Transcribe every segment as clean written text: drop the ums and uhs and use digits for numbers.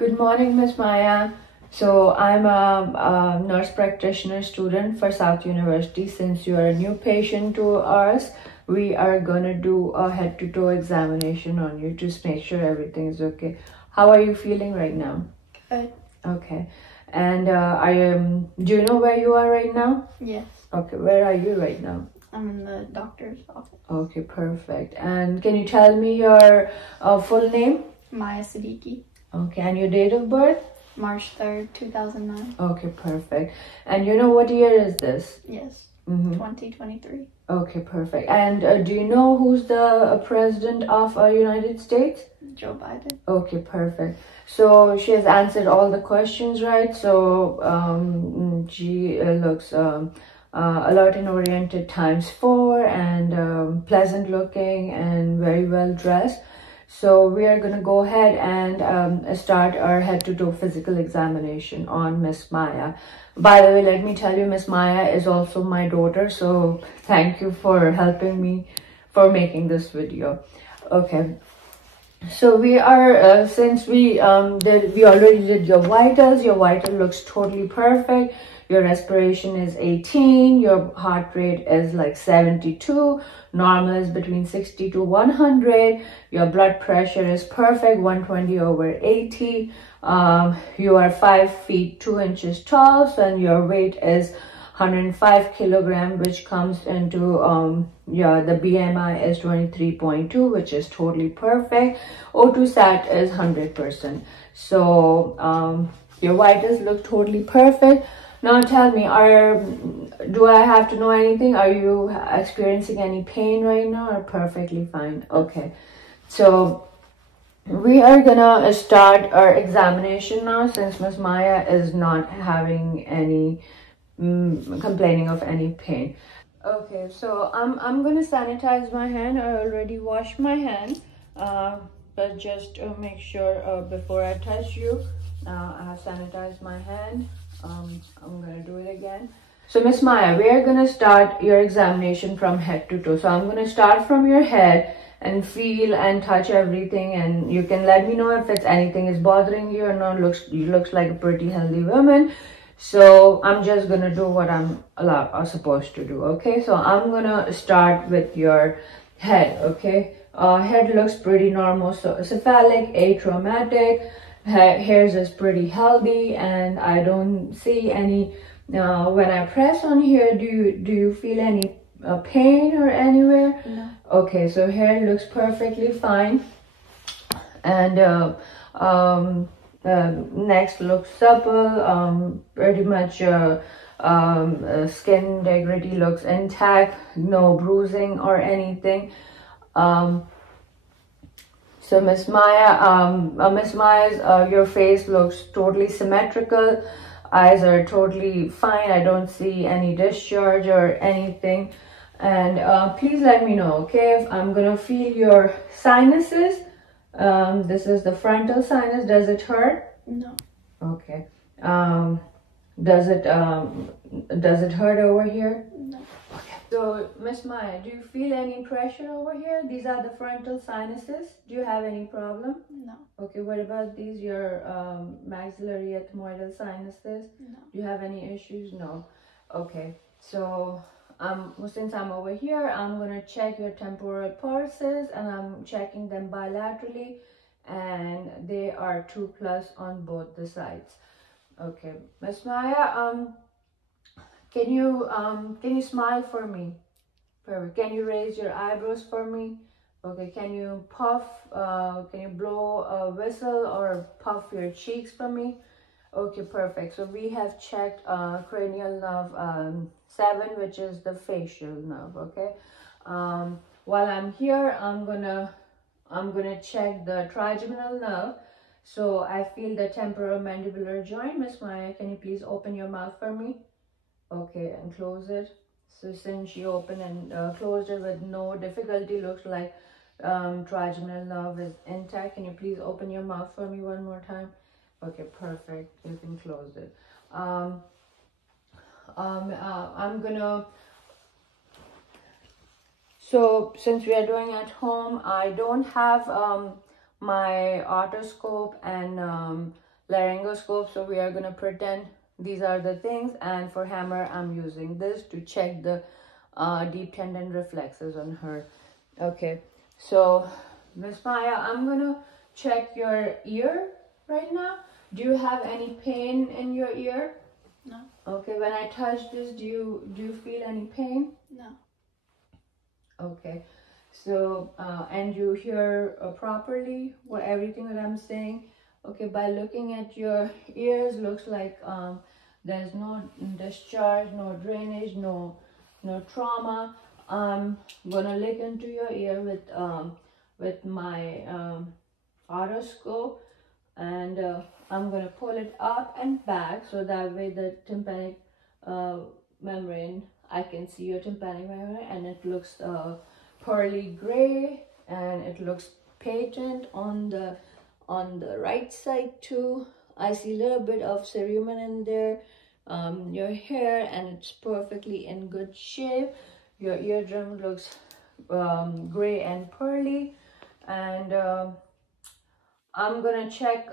Good morning, Miss Maya. So I'm a nurse practitioner student for South University. Since you are a new patient to us, we are gonna do a head-to-toe examination on you to make sure everything is okay. How are you feeling right now? Good. Okay. And do you know where you are right now? Yes. Okay, where are you right now? I'm in the doctor's office. Okay, perfect. And can you tell me your full name? Maya Siddiqui. Okay, and your date of birth? March 3rd, 2009. Okay, perfect. And you know what year is this? Yes. 2023. Okay, perfect. And do you know who's the president of United States? Joe Biden. Okay, perfect. So she has answered all the questions right. So she looks alert and oriented ×4 and pleasant looking and very well dressed. So we are going to go ahead and start our head-to-toe physical examination on Miss Maya. By the way, let me tell you, Miss Maya is also my daughter. So thank you for helping me for making this video. Okay. So we are, since we already did your vitals. Your vital looks totally perfect. Your respiration is 18. Your heart rate is like 72. Normal is between 60 to 100. Your blood pressure is perfect, 120/80. You are 5 feet 2 inches tall, so, and your weight is 105 kilograms, which comes into the BMI is 23.2, which is totally perfect. O2 sat is 100%. So your vitals look totally perfect. Now tell me, do I have to know anything? Are you experiencing any pain right now or perfectly fine? Okay, so we are gonna start our examination now since Miss Maya is not having any complaining of any pain. Okay, so I'm gonna sanitize my hand. I already washed my hands, but just make sure before I touch you, I have sanitized my hand. I'm gonna do it again. So Miss Maya, we are gonna start your examination from head to toe. So I'm gonna start from your head and feel and touch everything, and you can let me know if it's anything is bothering you or not. You looks like a pretty healthy woman. So I'm just gonna do what I'm supposed to do. Okay, so I'm gonna start with your head. Okay, head looks pretty normal, so cephalic, atraumatic. Hairs is pretty healthy, and I don't see any. When I press on here, do you feel any pain or anywhere? No. Okay, so hair looks perfectly fine, and next looks supple. Pretty much skin integrity looks intact, no bruising or anything. So Miss Maya's your face looks totally symmetrical. Eyes are totally fine. I don't see any discharge or anything. And please let me know, okay, if I'm gonna feel your sinuses. This is the frontal sinus. Does it hurt? No. Okay. Does it hurt over here? No. Okay. So Miss Maya, do you feel any pressure over here? These are the frontal sinuses. Do you have any problem? No. Okay. What about these? Your maxillary ethmoidal sinuses? No. Do you have any issues? No. Okay. So since I'm over here, I'm gonna check your temporal pulses, and I'm checking them bilaterally, and they are 2+ on both the sides. Okay, Miss Maya, can you smile for me? Perfect. Can you raise your eyebrows for me? Okay. Can you puff? Can you blow a whistle or puff your cheeks for me? Okay, perfect. So we have checked cranial nerve 7, which is the facial nerve. Okay. While I'm here, I'm gonna check the trigeminal nerve. So I feel the temporomandibular joint. Miss Maya, can you please open your mouth for me? Okay, and close it. So since you opened and closed it with no difficulty, looks like trigeminal nerve is intact. Can you please open your mouth for me one more time? Okay, perfect. You can close it. I'm gonna. So since we are doing at home, I don't have my otoscope and laryngoscope. So we are gonna pretend these are the things, and for hammer I'm using this to check the deep tendon reflexes on her. Okay, so Miss Maya, I'm gonna check your ear right now. Do you have any pain in your ear? No. Okay, when I touch this, do you feel any pain? No. Okay, so and you hear properly what everything that I'm saying? Okay, by looking at your ears, looks like there's no discharge, no drainage, no trauma. I'm gonna look into your ear with my otoscope, and I'm gonna pull it up and back so that way the tympanic membrane, I can see your tympanic membrane, and it looks pearly gray, and it looks patent on the right side too. I see a little bit of cerumen in there, your hair, and it's perfectly in good shape. Your eardrum looks gray and pearly, and I'm gonna check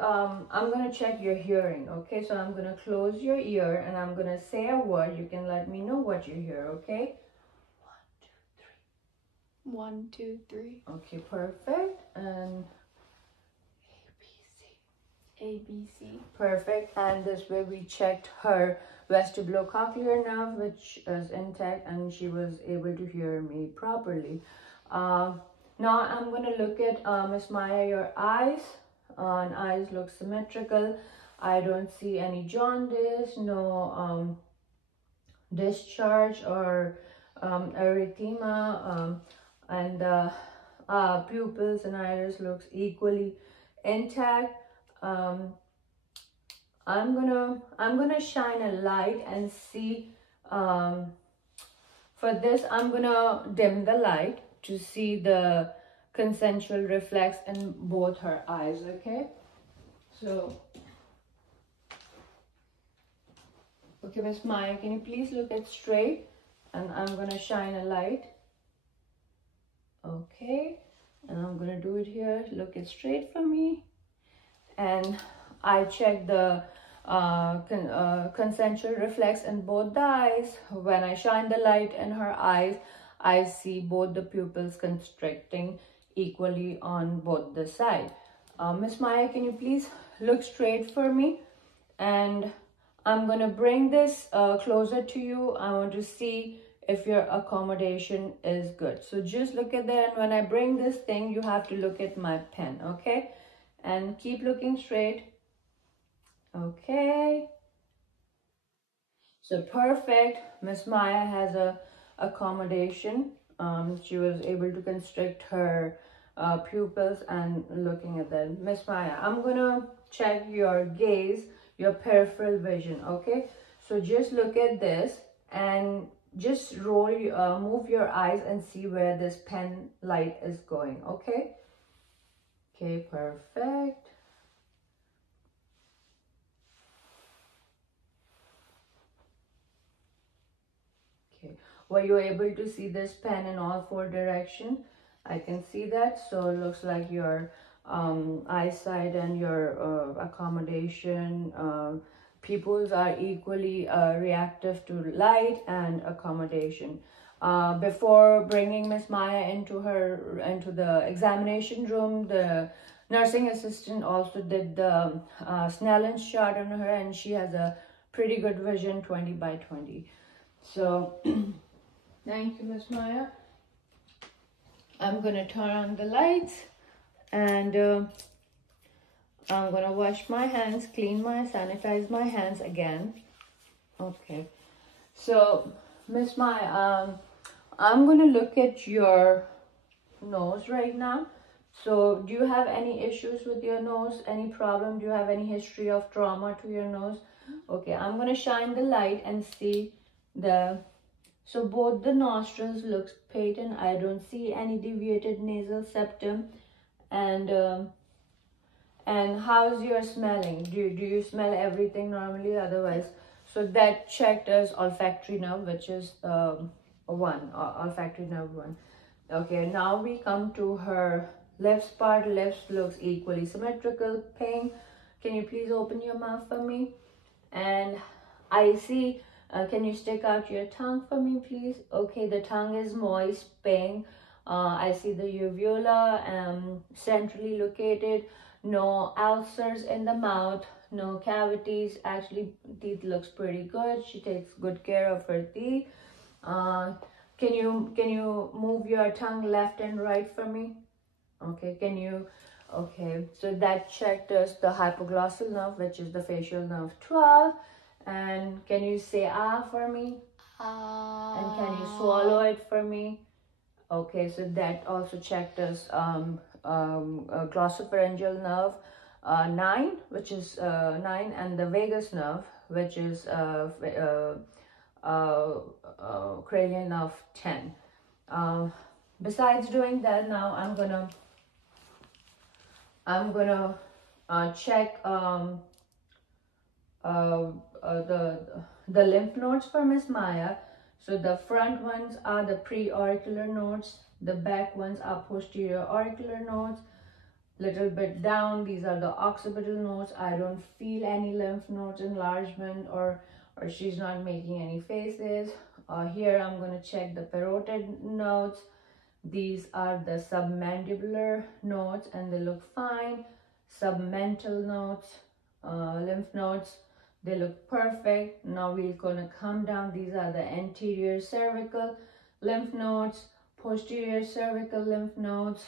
your hearing. Okay, so I'm gonna close your ear and I'm gonna say a word. You can let me know what you hear. Okay, 1, 2, 3. okay, perfect. And ABC. Perfect. And this way we checked her vestibulocochlear nerve, which is intact, and she was able to hear me properly. Now I'm going to look at Miss Maya, your eyes. And eyes look symmetrical. I don't see any jaundice, no discharge or erythema, and pupils and iris looks equally intact. I'm gonna shine a light and see. For this, I'm gonna dim the light to see the consensual reflex in both her eyes. Okay, so okay, Miss Maya, can you please look at straight? And I'm gonna shine a light. Okay, and I'm gonna do it here. Look it straight for me, and I check the consensual reflex in both the eyes. When I shine the light in her eyes, I see both the pupils constricting equally on both the side. Miss Maya, can you please look straight for me? And I'm gonna bring this closer to you. I want to see if your accommodation is good. So just look at that, and when I bring this thing, you have to look at my pen, okay? And keep looking straight. Okay, so perfect. Miss Maya has a accommodation. She was able to constrict her pupils, and looking at that. Miss Maya, I'm gonna check your gaze, your peripheral vision. Okay, so just look at this and just move your eyes and see where this pen light is going. Okay, perfect. Were you able to see this pen in all 4 directions? I can see that. So it looks like your eyesight and your accommodation pupils are equally reactive to light and accommodation. Before bringing Miss Maya into the examination room, the nursing assistant also did the Snellen's chart on her, and she has a pretty good vision, 20 by 20. So thank you, Miss Maya. I'm gonna turn on the lights, and I'm gonna wash my hands, sanitize my hands again. Okay, so Miss Maya, I'm gonna look at your nose right now. So do you have any issues with your nose? Any problem? Do you have any history of trauma to your nose? Okay, I'm gonna shine the light and see so both the nostrils looks patent. I don't see any deviated nasal septum. And how's your smelling? Do you smell everything normally? Otherwise, so that checked as olfactory nerve, which is olfactory nerve 1. Okay, now we come to her lips part. Lips looks equally symmetrical, pink, Can you please open your mouth for me? And I see, can you stick out your tongue for me, please? Okay, the tongue is moist, pink. I see the uvula centrally located. No ulcers in the mouth, no cavities. Actually, teeth looks pretty good. She takes good care of her teeth. Can you move your tongue left and right for me? Okay, can you? Okay, so that checked us the hypoglossal nerve, which is the facial nerve 12. And can you say ah for me? And can you swallow it for me? Okay, so that also checked us glossopharyngeal nerve 9, which is 9, and the vagus nerve, which is cranial nerve 10. Besides doing that, now I'm gonna check the lymph nodes for Miss Maya. So the front ones are the preauricular nodes, the back ones are posterior auricular nodes. Little bit down, these are the occipital nodes. I don't feel any lymph nodes enlargement, or she's not making any faces. Here I'm going to check the parotid nodes. These are the submandibular nodes and they look fine. Submental nodes, lymph nodes, they look perfect. Now we're going to come down. These are the anterior cervical lymph nodes, posterior cervical lymph nodes.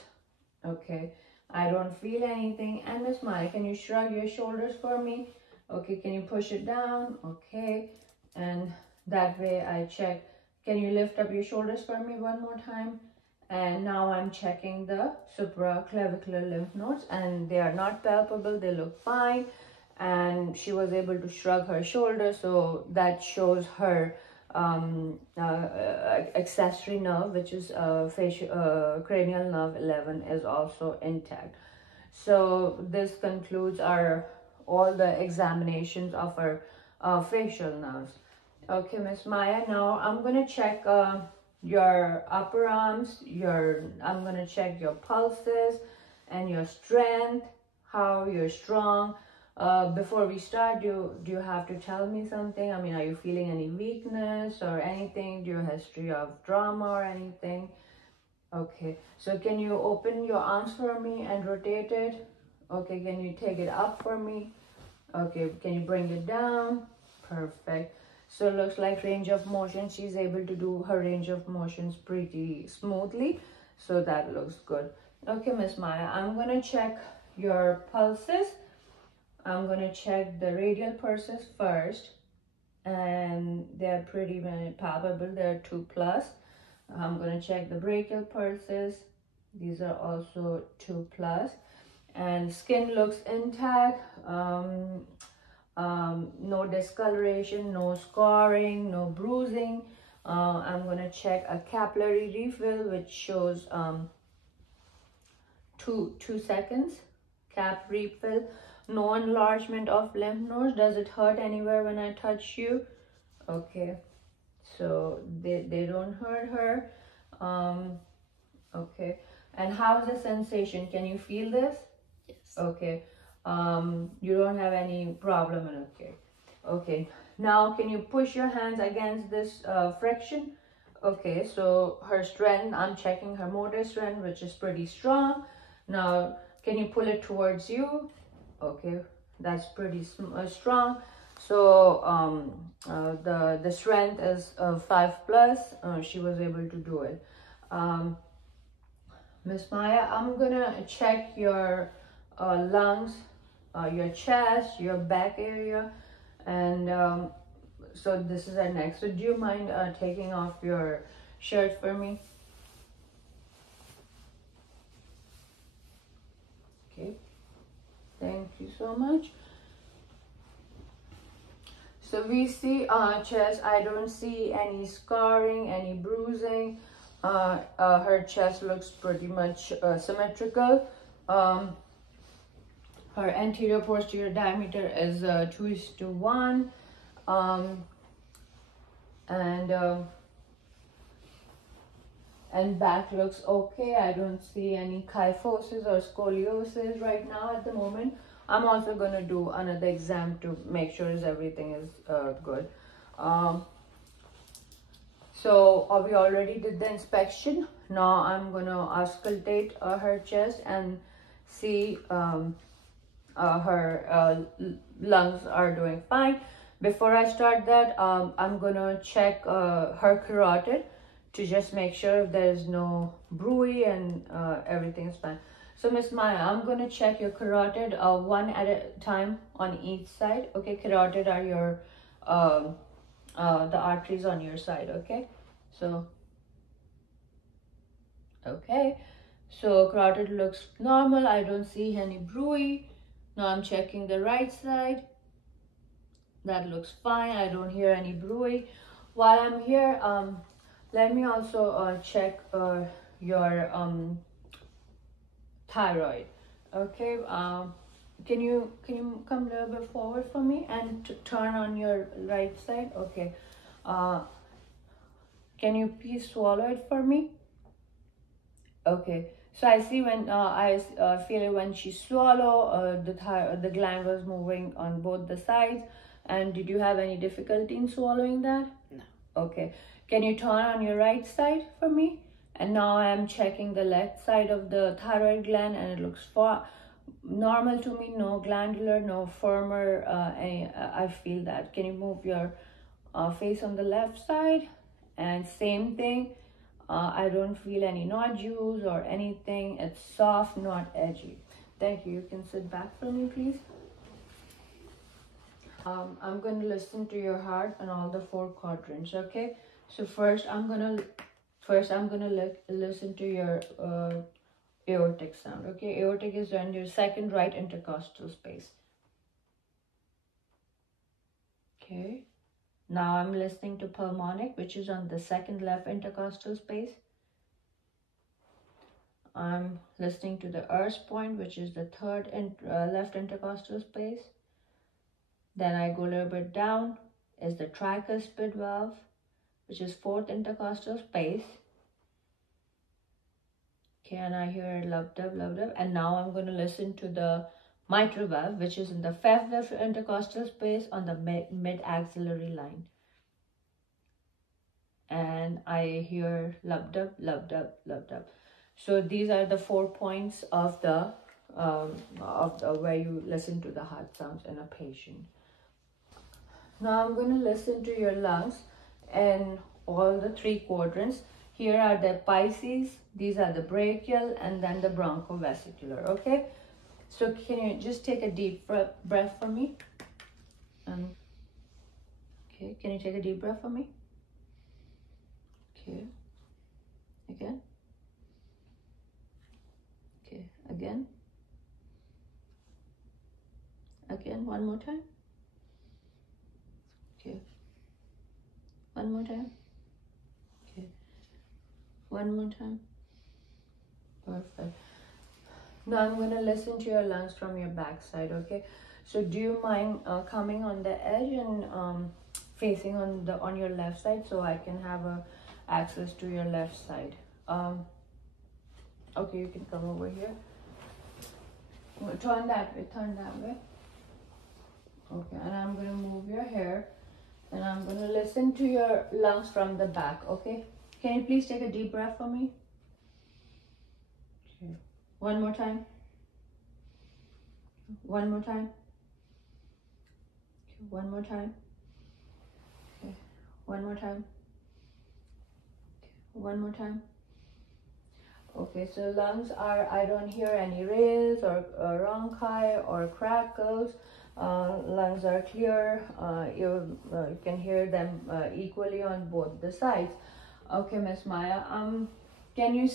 Okay, I don't feel anything. And Miss Maya, can you shrug your shoulders for me? Okay, can you push it down? Okay, and that way I check. Can you lift up your shoulders for me one more time? And now I'm checking the supraclavicular lymph nodes, and they are not palpable, they look fine. And she was able to shrug her shoulders, so that shows her accessory nerve, which is cranial nerve 11, is also intact. So this concludes all the examinations of our facial nerves. Okay, Miss Maya, now I'm gonna check your upper arms, I'm gonna check your pulses and your strength, how you're strong. Before we start, do you have to tell me something? I mean, are you feeling any weakness or anything? Do you have a history of trauma or anything? Okay, so can you open your arms for me and rotate it? Okay, can you take it up for me? Okay, can you bring it down? Perfect. So it looks like range of motion. She's able to do her range of motions pretty smoothly. So that looks good. Okay, Miss Maya, I'm going to check your pulses. I'm going to check the radial pulses first. And they're pretty palpable. They're 2+. I'm going to check the brachial pulses. These are also 2+. And skin looks intact. No discoloration, no scarring, no bruising. I'm going to check a capillary refill, which shows 2 seconds cap refill. No enlargement of lymph nodes. Does it hurt anywhere when I touch you? Okay, so they don't hurt her. Okay, and how's the sensation? Can you feel this? Yes. Okay. You don't have any problem. Okay. Okay, now can you push your hands against this friction? Okay, so her strength, I'm checking her motor strength, which is pretty strong. Now can you pull it towards you? Okay, that's pretty strong. So the strength is 5+. She was able to do it. Miss Maya, I'm gonna check your lungs, your chest, your back area, and so this is our next. So do you mind taking off your shirt for me? Okay, thank you so much. So we see chest. I don't see any scarring, any bruising. Her chest looks pretty much symmetrical. Her anterior posterior diameter is 2:1, and back looks okay. I don't see any kyphosis or scoliosis right now at the moment. I'm also going to do another exam to make sure everything is good. So we already did the inspection. Now I'm going to auscultate her chest and see her lungs are doing fine. Before I start that, I'm going to check her carotid to just make sure if there is no bruit and everything is fine. So Miss Maya, I'm going to check your carotid one at a time on each side. Okay, carotid are your the arteries on your side. Okay, so okay, so carotid looks normal. I don't see any bruit. Now I'm checking the right side. That looks fine. I don't hear any bruit. While I'm here, let me also check your thyroid. Okay, can you come a little bit forward for me and turn on your right side? Okay, can you please swallow it for me? Okay, so I see when I feel it when she swallow, the gland was moving on both the sides. And did you have any difficulty in swallowing that? No. Okay, can you turn on your right side for me? And now I am checking the left side of the thyroid gland, and it looks normal to me. No glandular, no firmer. I feel that. Can you move your face on the left side? And same thing. I don't feel any nodules or anything. It's soft, not edgy. Thank you. You can sit back for me, please. I'm going to listen to your heart and all the 4 quadrants. Okay. So first, I'm gonna listen to your aortic sound. Okay. Aortic is on your second right intercostal space. Okay. Now I'm listening to pulmonic, which is on the second left intercostal space. I'm listening to the earth point, which is the third left intercostal space. Then I go a little bit down, is the tricuspid valve, which is fourth intercostal space. Okay, and I hear lub dub, lub dub. And now I'm going to listen to the mitral valve, which is in the fifth left intercostal space on the mid-axillary line. And I hear lub dub, lub dub, lub dub. So these are the 4 points of the where you listen to the heart sounds in a patient. Now I'm going to listen to your lungs and all the 3 quadrants. Here are the Pisces, these are the brachial, and then the bronchovesicular. Okay, so can you just take a deep breath for me? Okay, can you take a deep breath for me? Okay, again. Okay, again. Again, one more time. Okay, one more time. Okay, one more time. Perfect. Now I'm going to listen to your lungs from your backside. Okay, so do you mind coming on the edge and facing on your left side, so I can have access to your left side? Okay, you can come over here. Turn that way, turn that way. Okay, and I'm going to move your hair, and I'm going to listen to your lungs from the back. Okay, can you please take a deep breath for me? Okay, one more time. One more time. Okay, one more time. Okay, one more time. Okay, one more time. Okay, so lungs are, I don't hear any rails or rhonchi or crackles. Lungs are clear. You can hear them equally on both the sides. Okay, Miss Maya, can you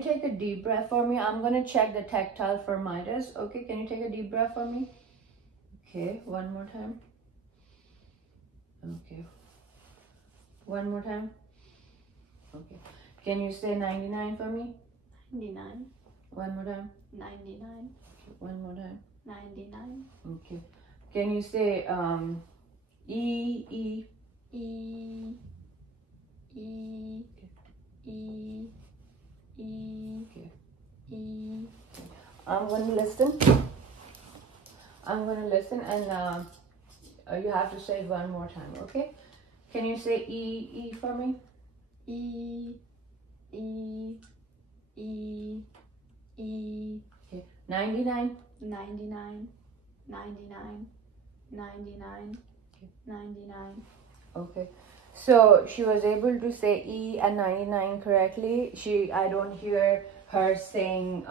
take a deep breath for me? I'm going to check the tactile firmitis. Okay, can you take a deep breath for me? Okay, one more time. Okay, one more time. Okay, can you say 99 for me? 99. One more time. 99. Okay, one more time. 99. Okay, can you say E, E? E. E. E. E. Okay. E. I'm gonna listen. I'm gonna listen, and you have to say it one more time, okay? Can you say E for me? E, E, E, E. Okay. 99. 99, 99, 99, 99. Okay. So she was able to say E and 99 correctly. I don't hear her saying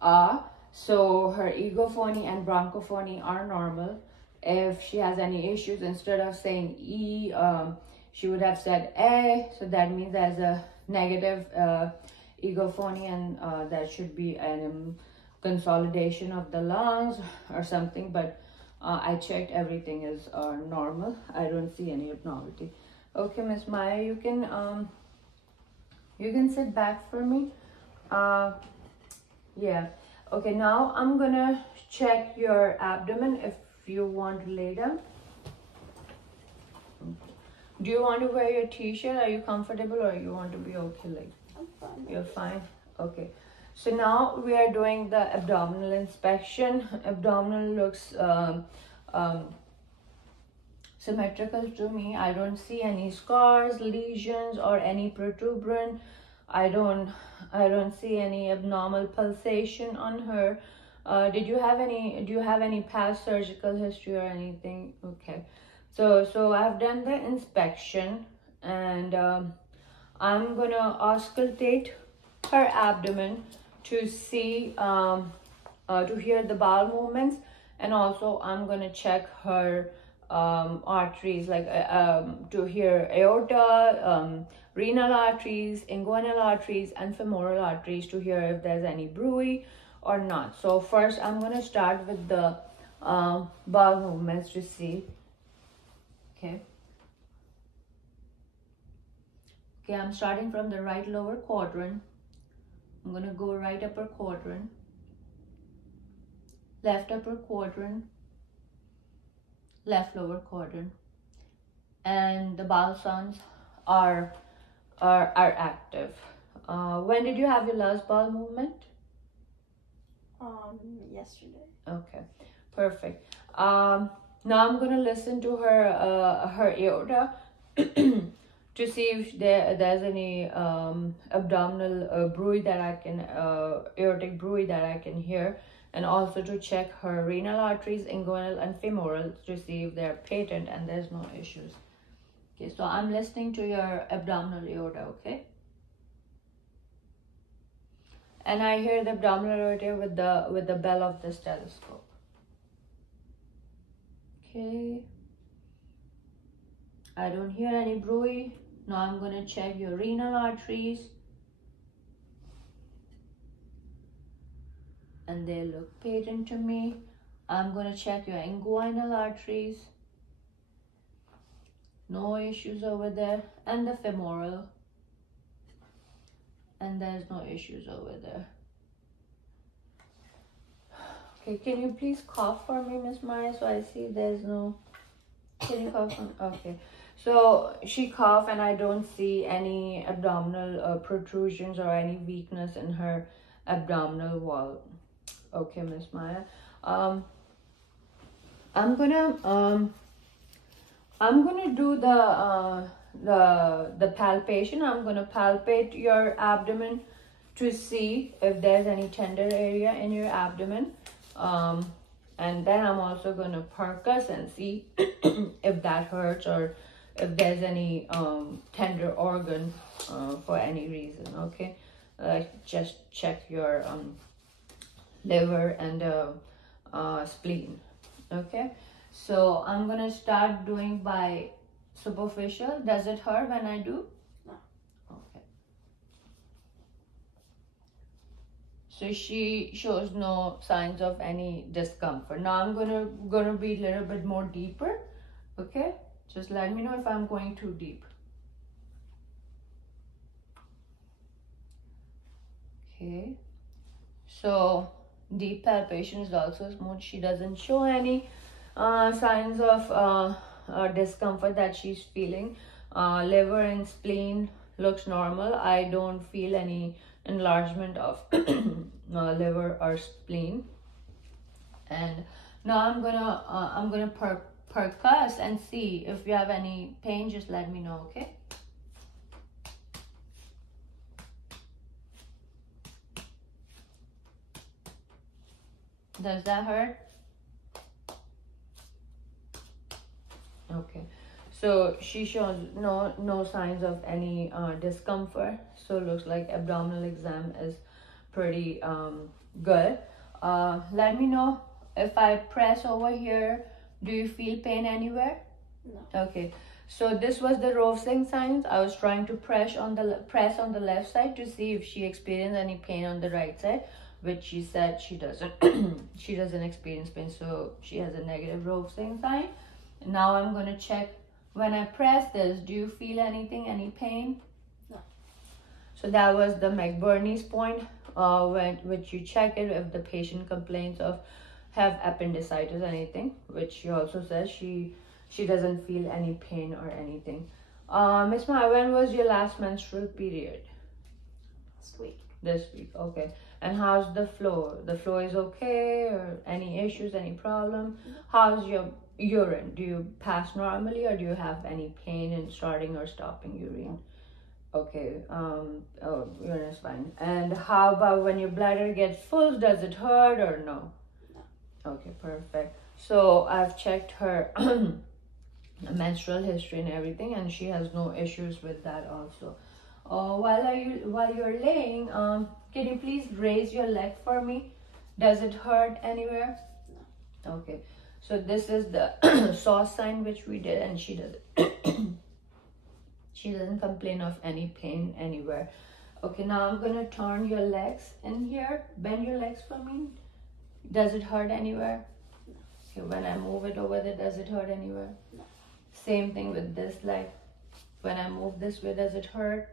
ah. So her egophony and bronchophony are normal. If she has any issues, instead of saying E, she would have said A. So that means there's a negative egophony, and that should be an consolidation of the lungs or something. But I checked, everything is normal. I don't see any abnormality. Okay, Miss Maya, you can sit back for me. Yeah. Okay, now I'm gonna check your abdomen if you want to lay down. Do you want to wear your t-shirt? Are you comfortable, or you want to be okay? Like, I'm fine. you're fine? Okay. So now we are doing the abdominal inspection. Abdominal looks symmetrical to me. I don't see any scars, lesions, or any protuberance. I don't see any abnormal pulsation on her. Do you have any past surgical history or anything? Okay. So I've done the inspection, and I'm gonna auscultate her abdomen to see to hear the bowel movements, and also I'm gonna check her arteries, like to hear aorta, renal arteries, inguinal arteries, and femoral arteries, to hear if there's any bruit or not. So first I'm gonna start with the bowel movements to see. Okay, I'm starting from the right lower quadrant. I'm gonna go right upper quadrant, left upper quadrant, left lower quadrant, and the bowel sounds are active. When did you have your last bowel movement? Yesterday. Okay, perfect. Now I'm gonna listen to her aorta to see if there's any abdominal bruit that I can aortic bruit that I can hear, and also to check her renal arteries, inguinal and femoral, to see if they're patent and there's no issues. Okay, so I'm listening to your abdominal aorta, okay? And I hear the abdominal aorta with the bell of the stethoscope. Okay. I don't hear any bruit. Now I'm gonna check your renal arteries, and they look patent to me. I'm gonna check your inguinal arteries. No issues over there. And the femoral. And there's no issues over there. Okay, can you please cough for me, Miss Maya? So I see there's no... Can you cough? Okay. So she coughed, and I don't see any abdominal protrusions or any weakness in her abdominal wall. Okay, Miss Maya. I'm gonna do the palpation. I'm gonna palpate your abdomen to see if there's any tender area in your abdomen. And then I'm also gonna percuss and see if that hurts, or if there's any tender organ for any reason. Okay, just check your liver and spleen. Okay, so I'm gonna start doing by superficial. Does it hurt when I do? No. Okay. So she shows no signs of any discomfort. Now I'm gonna be a little bit more deeper. Okay, just let me know if I'm going too deep. Okay, so deep palpation is also smooth. She doesn't show any signs of discomfort that she's feeling. Liver and spleen looks normal. I don't feel any enlargement of liver or spleen. And now I'm gonna percuss and see if you have any pain. Just let me know, okay? Does that hurt? Okay, so she shows no signs of any discomfort. So looks like abdominal exam is pretty good. Let me know if I press over here. Do you feel pain anywhere? No. Okay, so this was the Rovsing signs. I was trying to press on the left side to see if she experienced any pain on the right side, which she said she doesn't. She doesn't experience pain, so she has a negative Rovsing sign. Now I'm going to check when I press this. Do you feel anything, any pain? No. So that was the McBurney's point, which you check it if the patient complains of have appendicitis or anything, which she also says she doesn't feel any pain or anything. Miss Maya, when was your last menstrual period? Last week. This week, okay. And how's the flow? The flow is okay, or any issues, any problem? How's your urine? Do you pass normally, or do you have any pain in starting or stopping urine? Okay, oh, urine is fine. And how about when your bladder gets full? Does it hurt or no? No. Okay, perfect. So I've checked her menstrual history and everything, and she has no issues with that also. While you're laying, can you please raise your leg for me? Does it hurt anywhere? No. Okay. So this is the sauce sign which we did, and she doesn't she doesn't complain of any pain anywhere. Okay, now I'm gonna turn your legs in here. Bend your legs for me. Does it hurt anywhere? No. Okay, when I move it over there, does it hurt anywhere? No. Same thing with this leg. When I move this way, does it hurt?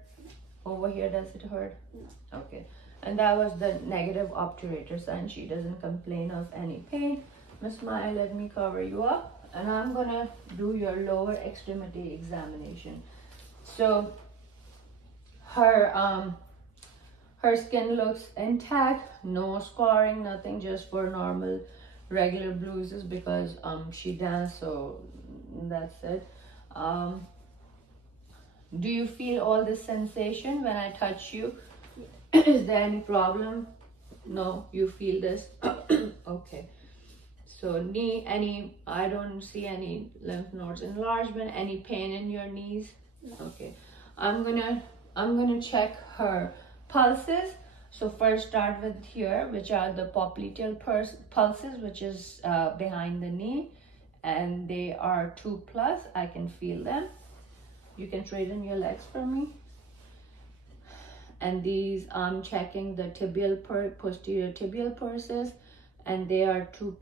Over here, does it hurt? No. Okay. And that was the negative obturator sign. She doesn't complain of any pain. Miss Maya, let me cover you up, and I'm gonna do your lower extremity examination. So her skin looks intact, no scarring, nothing, just for normal regular bruises because she danced, so that's it. Do you feel all this sensation when I touch you? Is there any problem? No, you feel this? Okay. So knee, I don't see any lymph nodes enlargement, any pain in your knees? No. Okay. I'm gonna check her pulses. So first start with here, which are the popliteal pulses, which is behind the knee, and they are 2+. I can feel them. You can straighten your legs for me. And these, I'm checking the posterior tibial pulses, and they are 2+,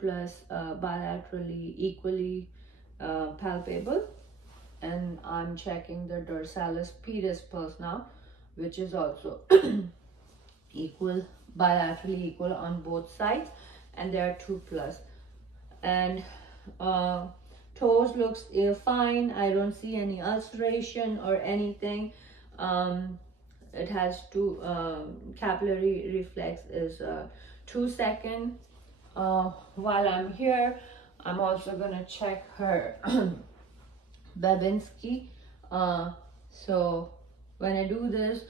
bilaterally equally palpable. And I'm checking the dorsalis pedis pulse now, which is also bilaterally equal on both sides, and they are 2+. And toes looks fine. I don't see any ulceration or anything. It has capillary reflex is 2 seconds. While I'm here, I'm also gonna check her Babinski. So when I do this,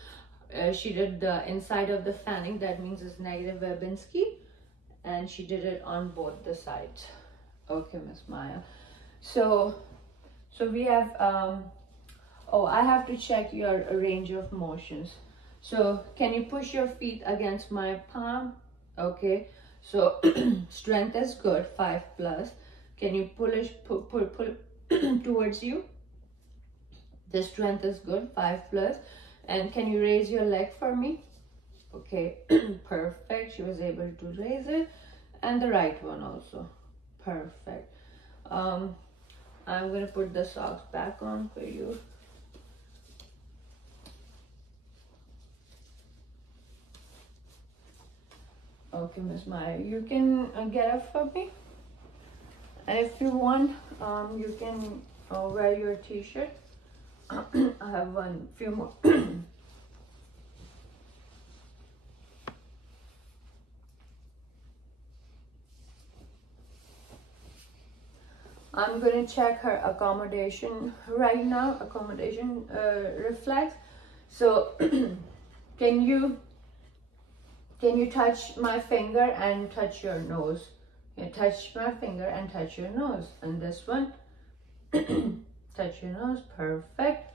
she did the inside of the fanning, that means it's negative Babinski, and she did it on both the sides. Okay, Miss Maya. So we have I have to check your range of motions. So can you push your feet against my palm? Okay, so strength is good, 5+. Can you pull towards you? The strength is good, 5+. And can you raise your leg for me? Okay, perfect. She was able to raise it, and the right one also, perfect. I'm gonna put the socks back on for you. Okay, Miss Maya, you can get up for me, and if you want, you can wear your t-shirt. I have few more. I'm gonna check her accommodation right now, accommodation reflex. So can you touch my finger and touch your nose? Touch my finger and touch your nose. And this one, touch your nose. Perfect.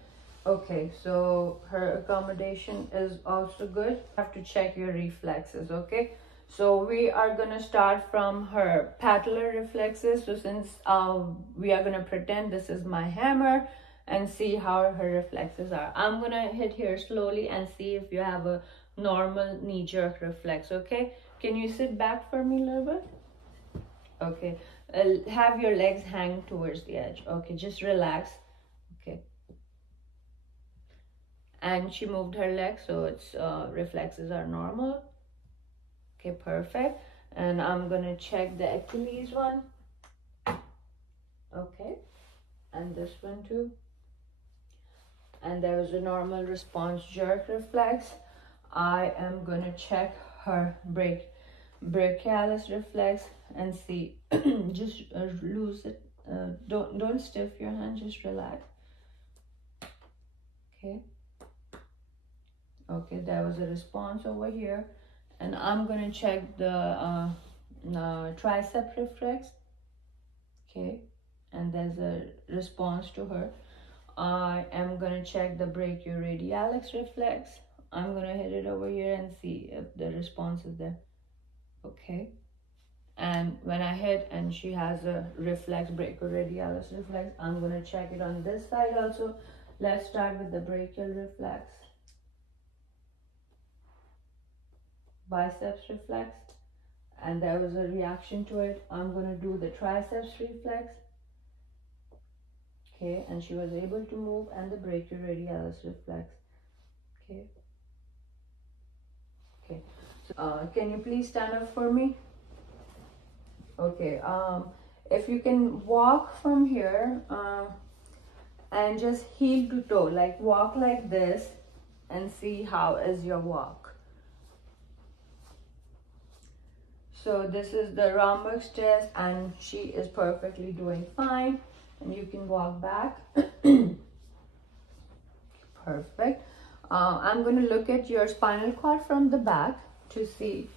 Okay, so her accommodation is also good. You have to check your reflexes, okay? So we are gonna start from her patellar reflexes. So since we are gonna pretend this is my hammer and see how her reflexes are. I'm gonna hit here slowly and see if you have a normal knee-jerk reflex, okay? Can you sit back for me a little bit? Okay, have your legs hang towards the edge. Okay, just relax. Okay. And she moved her leg, so its reflexes are normal. Okay, perfect. And I'm gonna check the Achilles one. Okay, and this one too. And there was a normal response jerk reflex. I am gonna check her brachialis reflex and see. Just lose it. Don't stiff your hand. Just relax. Okay. Okay, there was a response over here, and I'm gonna check the tricep reflex. Okay, and there's a response to her. I am gonna check the brachioradialis reflex. I'm gonna hit it over here and see if the response is there. Okay, and when I hit and she has a reflex, brachioradialis reflex, I'm gonna check it on this side also. Let's start with the brachial reflex. Biceps reflex, and there was a reaction to it. I'm going to do the triceps reflex. Okay, and she was able to move, and the brachioradialis reflex. Okay. Okay, so can you please stand up for me? Okay, if you can walk from here and just heel to toe, like walk like this and see how is your walk. So this is the Romberg's test, and she is perfectly doing fine. And you can walk back. Perfect. I'm going to look at your spinal cord from the back to see.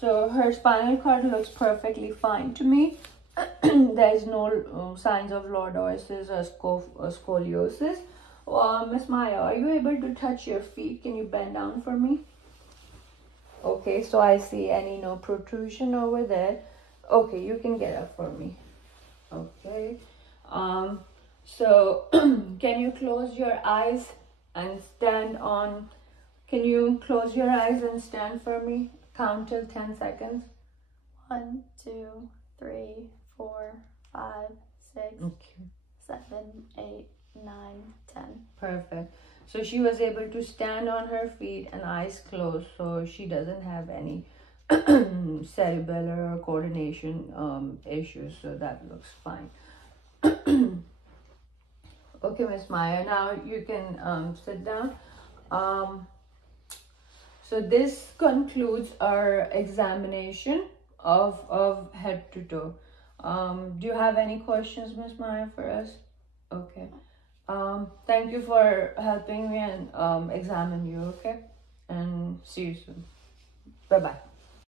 So her spinal cord looks perfectly fine to me. There is no signs of lordosis or scoliosis. Miss Maya, are you able to touch your feet? Can you bend down for me? Okay, so I see no protrusion over there. Okay, you can get up for me. Okay. So can you close your eyes and stand on? Can you close your eyes and stand for me? Count till 10 seconds. 1, 2, 3, 4, 5, 6, Okay. 7, 8, 9, 10. Perfect. So she was able to stand on her feet and eyes closed, so she doesn't have any cerebellar or coordination issues, so that looks fine. Okay, Miss Maya, now you can sit down. So this concludes our examination of head to toe. Do you have any questions, Miss Maya, for us? Okay. Thank you for helping me and examine you, okay? And see you soon. Bye-bye.